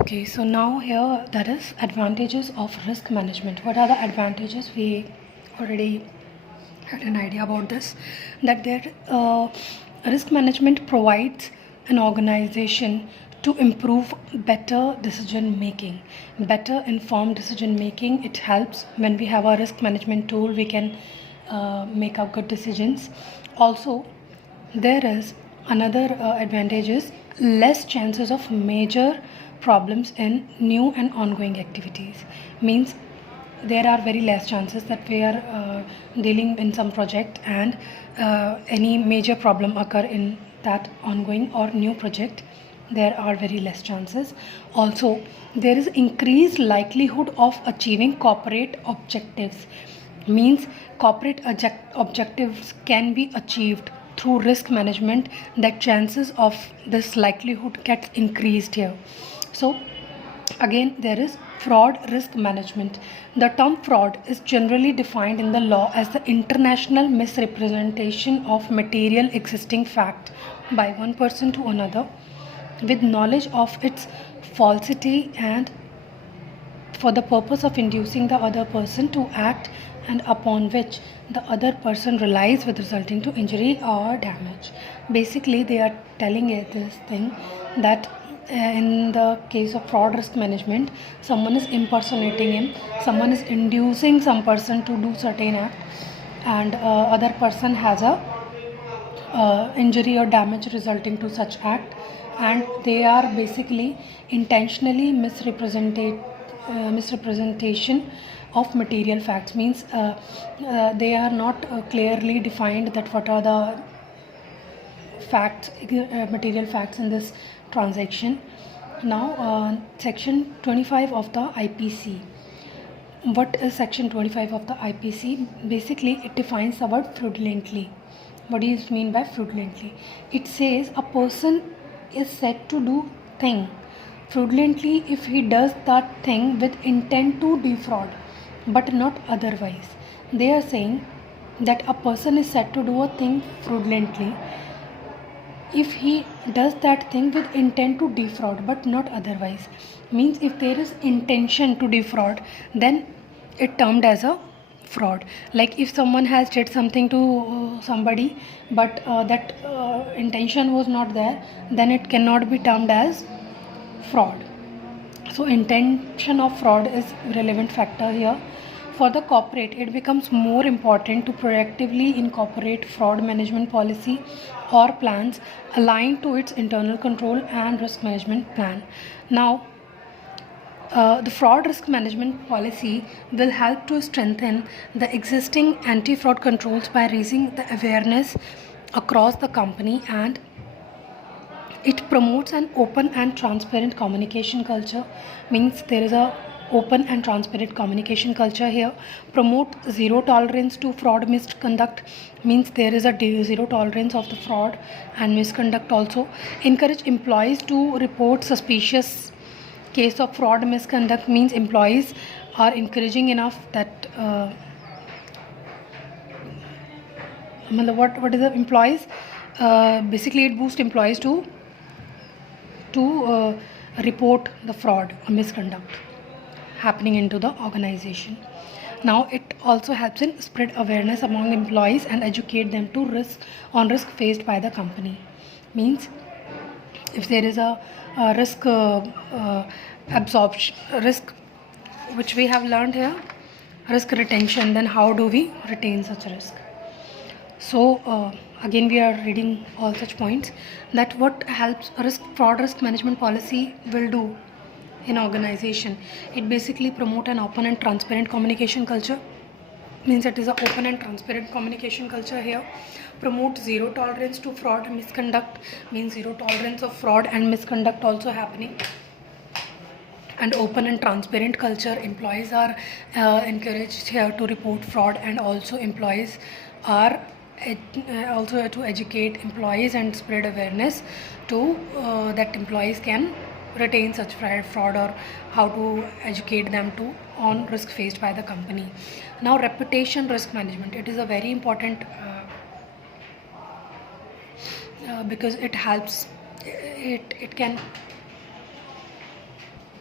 Okay, so now here that is advantages of risk management. What are the advantages? We already had an idea about this, that risk management provides an organization to improve better decision making, better informed decision making. It helps when we have a risk management tool, we can make up good decisions. Also, there is another advantage is less chances of major problems in new and ongoing activities. Means there are very less chances that we are dealing in some project and any major problem occur in that ongoing or new project. There are very less chances. Also, there is increased likelihood of achieving corporate objectives. Means corporate objectives can be achieved through risk management, that chances of this likelihood gets increased here. So again, there is fraud risk management. The term fraud is generally defined in the law as the international misrepresentation of material existing fact by one person to another with knowledge of its falsity and for the purpose of inducing the other person to act and upon which the other person relies with resulting to injury or damage. Basically, they are telling it this thing that in the case of fraud risk management, someone is impersonating him, someone is inducing some person to do certain act, and other person has a injury or damage resulting to such act, and they are basically intentionally misrepresentation of material facts. Means they are not clearly defined that what are the facts, material facts in this transaction. Now section 25 of the IPC. What is section 25 of the IPC? Basically, it defines the word fraudulently. What do you mean by fraudulently? It says a person is said to do thing fraudulently if he does that thing with intent to defraud, but not otherwise. They are saying that a person is said to do a thing fraudulently if he does that thing with intent to defraud but not otherwise. Means if there is intention to defraud, then it termed as a fraud. Like if someone has did something to somebody but that intention was not there, then it cannot be termed as fraud. So intention of fraud is relevant factor here. For the corporate, it becomes more important to proactively incorporate fraud management policy or plans aligned to its internal control and risk management plan. Now, the fraud risk management policy will help to strengthen the existing anti-fraud controls by raising the awareness across the company, and it promotes an open and transparent communication culture. Means there is a open and transparent communication culture here. Promote zero tolerance to fraud misconduct. Means there is a zero tolerance of the fraud and misconduct. Also encourage employees to report suspicious case of fraud misconduct. Means employees are encouraging enough that what is the employees, basically it boosts employees to report the fraud or misconduct happening into the organization. Now it also helps in spread awareness among employees and educate them to risk faced by the company. Means if there is a risk absorption risk, which we have learned here, risk retention, then how do we retain such risk? So again we are reading all such points, that what helps fraud risk management policy will do in organization. It basically promote an open and transparent communication culture. Means it is an open and transparent communication culture here. Promote zero tolerance to fraud and misconduct. Means zero tolerance of fraud and misconduct also happening. And open and transparent culture, employees are encouraged here to report fraud, and also employees are also to educate employees and spread awareness to that employees can retain such fraud, or how to educate them to on risk faced by the company. Now reputation risk management, it is a very important because it helps, it can